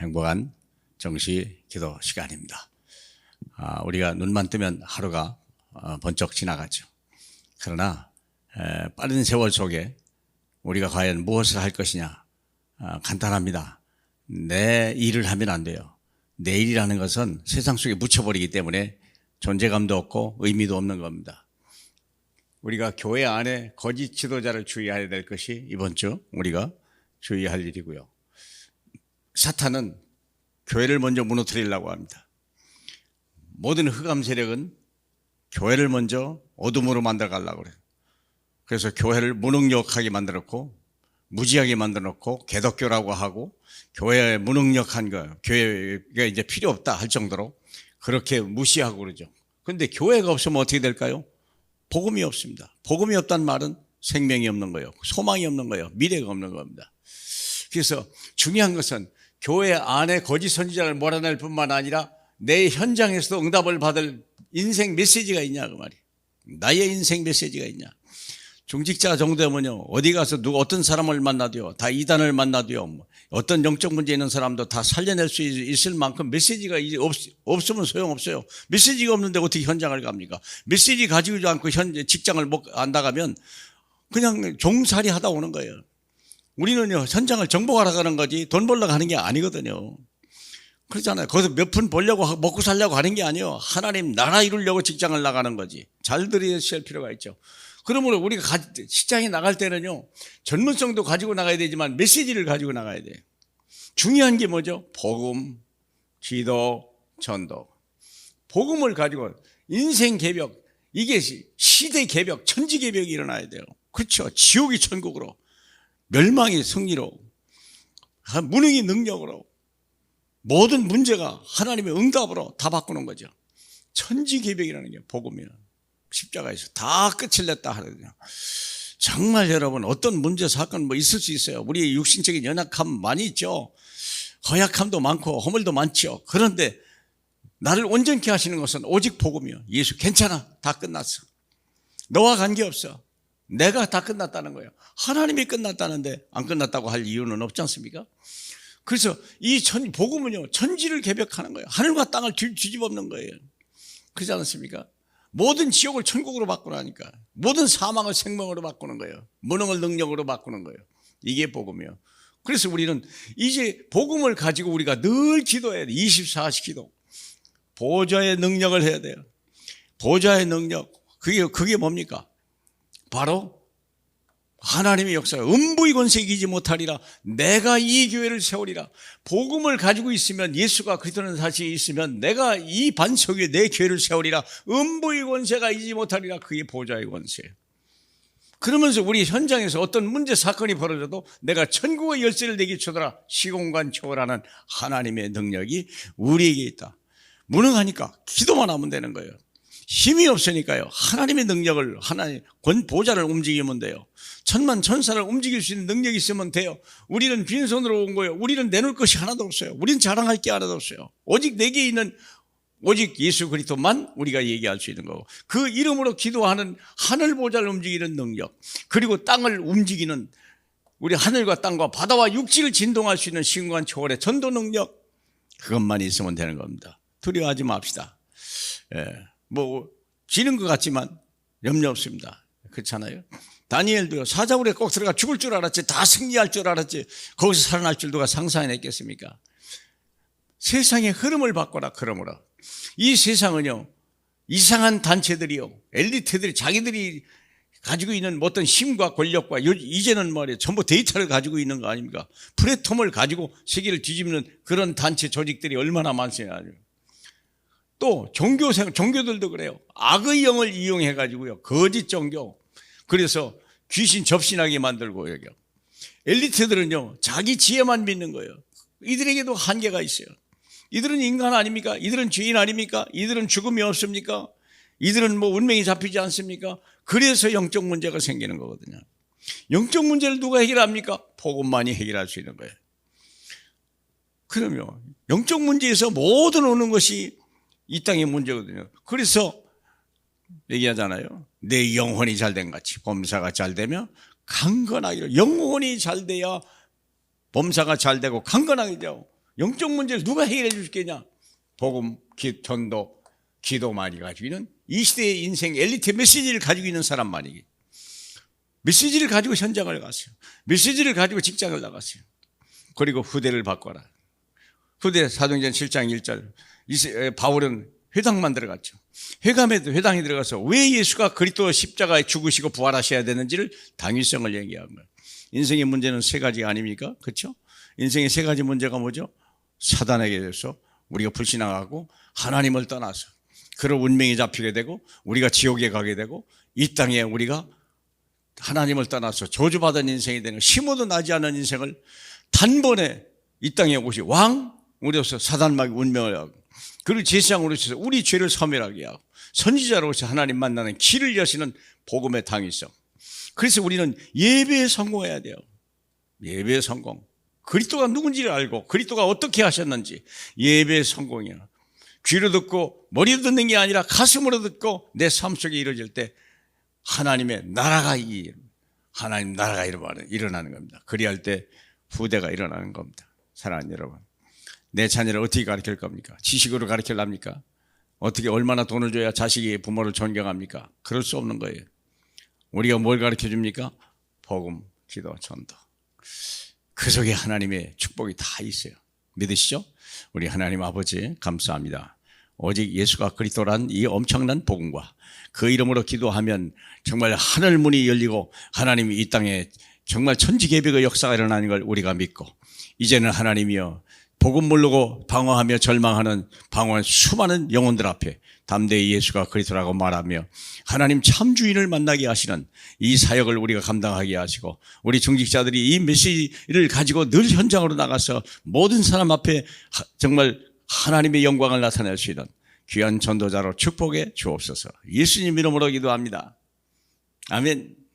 행복한 정시 기도 시간입니다. 우리가 눈만 뜨면 하루가 번쩍 지나가죠. 그러나 빠른 세월 속에 우리가 과연 무엇을 할 것이냐? 간단합니다. 내 일을 하면 안 돼요. 내 일이라는 것은 세상 속에 묻혀버리기 때문에 존재감도 없고 의미도 없는 겁니다. 우리가 교회 안에 거짓 지도자를 주의해야 될 것이 이번 주 우리가 주의할 일이고요. 사탄은 교회를 먼저 무너뜨리려고 합니다. 모든 흑암 세력은 교회를 먼저 어둠으로 만들어 가려고 그래요. 그래서 교회를 무능력하게 만들었고 무지하게 만들어놓고 개독교라고 하고 교회에 무능력한 거, 교회가 이제 필요 없다 할 정도로 그렇게 무시하고 그러죠. 그런데 교회가 없으면 어떻게 될까요? 복음이 없습니다. 복음이 없다는 말은 생명이 없는 거예요. 소망이 없는 거예요. 미래가 없는 겁니다. 그래서 중요한 것은 교회 안에 거짓 선지자를 몰아낼 뿐만 아니라 내 현장에서도 응답을 받을 인생 메시지가 있냐 그 말이에요. 나의 인생 메시지가 있냐. 중직자 정도면요 어디 가서 누가 어떤 사람을 만나도요 다 이단을 만나도요 어떤 영적 문제 있는 사람도 다 살려낼 수 있을 만큼 메시지가 이제 없으면 소용없어요. 메시지가 없는데 어떻게 현장을 갑니까? 메시지 가지고 않고 현재 직장을 안 나가면 그냥 종살이 하다 오는 거예요. 우리는요 현장을 정복하러 가는 거지 돈 벌러 가는 게 아니거든요. 그렇잖아요. 거기서 몇 푼 벌려고 먹고 살려고 하는 게 아니에요. 하나님 나라 이루려고 직장을 나가는 거지. 잘 들으셔야 할 필요가 있죠. 그러므로 우리가 직장에 나갈 때는요 전문성도 가지고 나가야 되지만 메시지를 가지고 나가야 돼요. 중요한 게 뭐죠? 복음, 기도, 전도. 복음을 가지고 인생 개벽, 이게 시대 개벽, 천지 개벽이 일어나야 돼요. 그렇죠. 지옥이 천국으로, 멸망이 승리로, 무능이 능력으로, 모든 문제가 하나님의 응답으로 다 바꾸는 거죠. 천지 개벽이라는 게 복음이에요. 십자가에서 다 끝을 냈다 하거든요. 정말 여러분 어떤 문제 사건 뭐 있을 수 있어요. 우리 육신적인 연약함 많이 있죠. 허약함도 많고 허물도 많죠. 그런데 나를 온전케 하시는 것은 오직 복음이요. 예수 괜찮아 다 끝났어. 너와 관계없어. 내가 다 끝났다는 거예요. 하나님이 끝났다는데 안 끝났다고 할 이유는 없지 않습니까? 그래서 이 복음은요 천지를 개벽하는 거예요. 하늘과 땅을 뒤집어엎는 거예요. 그렇지 않습니까? 모든 지옥을 천국으로 바꾸라니까. 모든 사망을 생명으로 바꾸는 거예요. 무능을 능력으로 바꾸는 거예요. 이게 복음이에요. 그래서 우리는 이제 복음을 가지고 우리가 늘 기도해야 돼요. 24시 기도. 보좌의 능력을 해야 돼요. 보좌의 능력. 그게 뭡니까? 바로 하나님의 역사, 음부의 권세 이기지 못하리라. 내가 이 교회를 세우리라. 복음을 가지고 있으면, 예수가 그리스도는 사실이 있으면 내가 이 반석 위에 내 교회를 세우리라. 음부의 권세가 이기지 못하리라. 그게 보좌의 권세예요. 그러면서 우리 현장에서 어떤 문제 사건이 벌어져도 내가 천국의 열쇠를 내게 주더라. 시공간 초월하는 하나님의 능력이 우리에게 있다. 무능하니까 기도만 하면 되는 거예요. 힘이 없으니까요 하나님의 능력을, 하나님 보좌를 움직이면 돼요. 천만 천사를 움직일 수 있는 능력이 있으면 돼요. 우리는 빈손으로 온 거예요. 우리는 내놓을 것이 하나도 없어요. 우리는 자랑할 게 하나도 없어요. 오직 내게 있는 오직 예수 그리스도만 우리가 얘기할 수 있는 거고, 그 이름으로 기도하는 하늘 보좌를 움직이는 능력, 그리고 땅을 움직이는 우리 하늘과 땅과 바다와 육지를 진동할 수 있는 시공간 초월의 전도 능력, 그것만 있으면 되는 겁니다. 두려워하지 맙시다. 뭐 지는 것 같지만 염려 없습니다. 그렇잖아요. 다니엘도요 사자굴에 꼭 들어가 죽을 줄 알았지, 다 승리할 줄 알았지, 거기서 살아날 줄 누가 상상해냈겠습니까? 세상의 흐름을 바꿔라. 그러므로 이 세상은요 이상한 단체들이요 엘리트들이 자기들이 가지고 있는 어떤 힘과 권력과 이제는 말이에요 전부 데이터를 가지고 있는 거 아닙니까? 플랫폼을 가지고 세계를 뒤집는 그런 단체 조직들이 얼마나 많습니까? 또 종교들도 그래요. 악의 영을 이용해 가지고요 거짓 종교, 그래서 귀신 접신하게 만들고, 여기 엘리트들은요 자기 지혜만 믿는 거예요. 이들에게도 한계가 있어요. 이들은 인간 아닙니까? 이들은 죄인 아닙니까? 이들은 죽음이 없습니까? 이들은 뭐 운명이 잡히지 않습니까? 그래서 영적 문제가 생기는 거거든요. 영적 문제를 누가 해결합니까? 복음만이 해결할 수 있는 거예요. 그러면 영적 문제에서 모든 오는 것이 이 땅의 문제거든요. 그래서 얘기하잖아요. 내 영혼이 잘된 같이 범사가 잘 되면 강건하기로. 영혼이 잘 돼야 범사가 잘 되고 강건하게 되고, 영적 문제를 누가 해결해 주겠냐? 복음, 전도, 기도만이 가지고 있는 이 시대의 인생 엘리트 메시지를 가지고 있는 사람만이 메시지를 가지고 현장을 갔어요. 메시지를 가지고 직장을 나갔어요. 그리고 후대를 바꿔라. 후대 사도행전 7장 1절 바울은 회당만 들어갔죠. 회당에 들어가서 왜 예수가 그리스도 십자가에 죽으시고 부활하셔야 되는지를 당위성을 얘기한 거예요. 인생의 문제는 세 가지가 아닙니까? 그렇죠? 인생의 세 가지 문제가 뭐죠? 사단에게 대해서 우리가 불신앙하고 하나님을 떠나서 그런 운명이 잡히게 되고 우리가 지옥에 가게 되고 이 땅에 우리가 하나님을 떠나서 저주받은 인생이 되는 심어도 나지 않은 인생을 단번에 이 땅에 오시 왕으로서 사단마귀 운명을 하고 그를 제사장으로 오셔서 우리 죄를 소멸하게 하고 선지자로서 하나님 만나는 길을 여시는 복음의 당위성. 그래서 우리는 예배에 성공해야 돼요. 예배의 성공. 그리스도가 누군지를 알고 그리스도가 어떻게 하셨는지 예배의 성공이야. 귀로 듣고 머리로 듣는 게 아니라 가슴으로 듣고 내 삶 속에 이루어질 때 하나님의 나라가 하나님 나라가 일어나는 겁니다. 그리할 때 후대가 일어나는 겁니다. 사랑하는 여러분, 내 자녀를 어떻게 가르칠 겁니까? 지식으로 가르치랍니까? 어떻게 얼마나 돈을 줘야 자식이 부모를 존경합니까? 그럴 수 없는 거예요. 우리가 뭘 가르쳐 줍니까? 복음, 기도, 전도. 그 속에 하나님의 축복이 다 있어요. 믿으시죠? 우리 하나님 아버지 감사합니다. 오직 예수가 그리스도란 이 엄청난 복음과 그 이름으로 기도하면 정말 하늘 문이 열리고 하나님이 이 땅에 정말 천지개벽의 역사가 일어나는 걸 우리가 믿고 이제는 하나님이여 복음 모르고 방황하며 절망하는 방황한 수많은 영혼들 앞에 담대히 예수가 그리스도라고 말하며 하나님 참 주인을 만나게 하시는 이 사역을 우리가 감당하게 하시고 우리 중직자들이 이 메시지를 가지고 늘 현장으로 나가서 모든 사람 앞에 정말 하나님의 영광을 나타낼 수 있는 귀한 전도자로 축복해 주옵소서. 예수님 이름으로 기도합니다. 아멘.